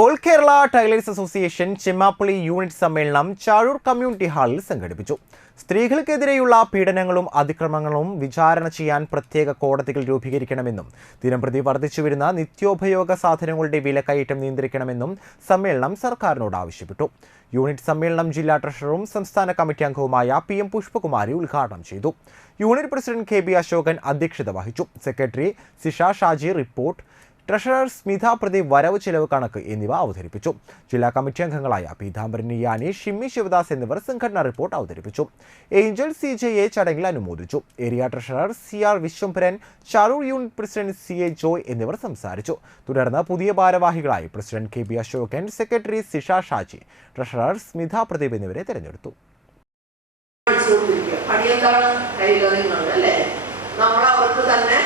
All Kerala tailors association Chemmappally unit സമ്മേളനം Chazhur community ഹാളിൽ സംഘടിപ്പിച്ചു. സ്ത്രീകൾക്കെതിരെയുള്ള പീഡനങ്ങളും അതിക്രമങ്ങളും വിചാരണ ചെയ്യാൻ പ്രത്യേക കോടതികൾ രൂപീകരിക്കണമെന്നും ദിനംപ്രതി വർദ്ധിച്ചുവരുന്ന നിത്യോപയോഗ സാധനങ്ങളുടെ വിലക്കയറ്റം നിയന്ത്രിക്കണമെന്നും സമ്മേളനം സർക്കാരിനോട് ആവശ്യപ്പെട്ടു. യൂണിറ്റ് സമ്മേളനം ജില്ലാ ട്രഷററും സംസ്ഥാന കമ്മിറ്റി അംഗവുമായ പി എം പുഷ്പകുമാരി ഉദ്ഘാടനം ചെയ്തു. Unit president K B Ashokan അധ്യക്ഷത വഹിച്ചു. Secretary Sisha Shaji report. Treasurer Smitha Pradeep വരവ് ചെലവ് കണക്ക് എന്നിവ അവതരിപ്പിച്ചു. ജില്ലാ കമ്മിറ്റി അംഗങ്ങളായ പീതാംബരൻ ഇയാനി ഷിമ്മി ശിവദാസ് എന്നിവർ സംഘടനാ റിപ്പോർട്ട് അവതരിപ്പിച്ചു. ഏഞ്ചൽ സി ജെ എ ചടങ്ങിൽ അനുമോദിച്ചു. Area treasurer C R Vishwambharan Charoor unit president C A Joy എന്നിവർ സംസാരിച്ചു. തുടർന്ന് പുതിയ ഭാരവാഹികളായി president K B Ashokan secretary Sisha Shaji treasurer Smitha Pradeep എന്നിവരെ തെരഞ്ഞെടുത്തു. നമ്മൾ അവർക്ക് തന്നെ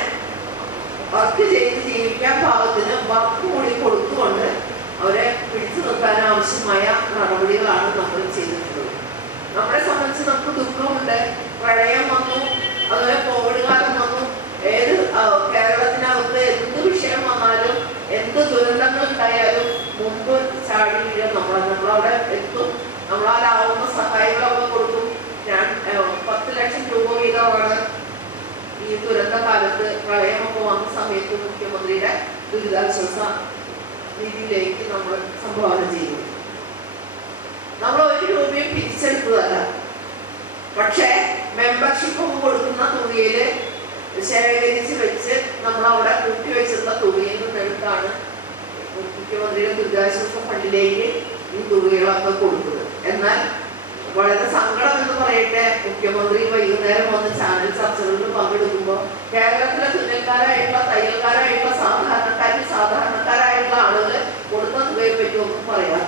വർക്ക് ചെയ്ത് ജീവിക്കാൻ പാകത്തിന് വർക്ക് കൂടി കൊടുത്തുകൊണ്ട് അവരെ പിടിച്ചു നിർത്താൻ ആവശ്യമായ നടപടികളാണ് നമ്മൾ ചെയ്തിട്ടുള്ളത്. നമ്മളെ സംബന്ധിച്ച് നമുക്ക് ദുഃഖമുണ്ട്. പ്രളയം വന്നു അതുപോലെ കോവിഡ് കാലം വന്നു. ഏത് കേരളത്തിനകത്ത് എന്ത് വിഷയം വന്നാലും എന്ത് ദുരന്തങ്ങൾ ഉണ്ടായാലും മുമ്പ് ചാടി വീഴും നമ്മൾ നമ്മളവിടെ എത്തും. നമ്മളാലാവുന്ന സഹായങ്ങളൊക്കെ സമയത്ത് മുഖ്യമന്ത്രിയുടെ ദുരിതാശ്വാസ നിധിയിലേക്ക് നമ്മൾ സംഭാവന ചെയ്യുന്നു. നമ്മൾ ഒരു രൂപയും പിരിച്ചെടുത്തതല്ല. പക്ഷേ മെമ്പർഷിപ്പ് കൊടുക്കുന്ന തുകയിൽ ശേഖരിച്ച് വെച്ച് നമ്മൾ അവിടെ കൂട്ടി വെച്ചിരുന്ന തുകയിൽ നിന്നെടുത്താണ് മുഖ്യമന്ത്രിയുടെ ദുരിതാശ്വാസ ഫണ്ടിലേക്ക് ഈ തുകകളൊക്കെ കൊടുത്തത് എന്നാൽ വളരെ സങ്കടം എന്ന് പറയട്ടെ മുഖ്യമന്ത്രി കേരളത്തിലെ തുന്നൽക്കാരായിട്ടുള്ള തയ്യൽക്കാരായിട്ടുള്ള സാധാരണക്കാരിൽ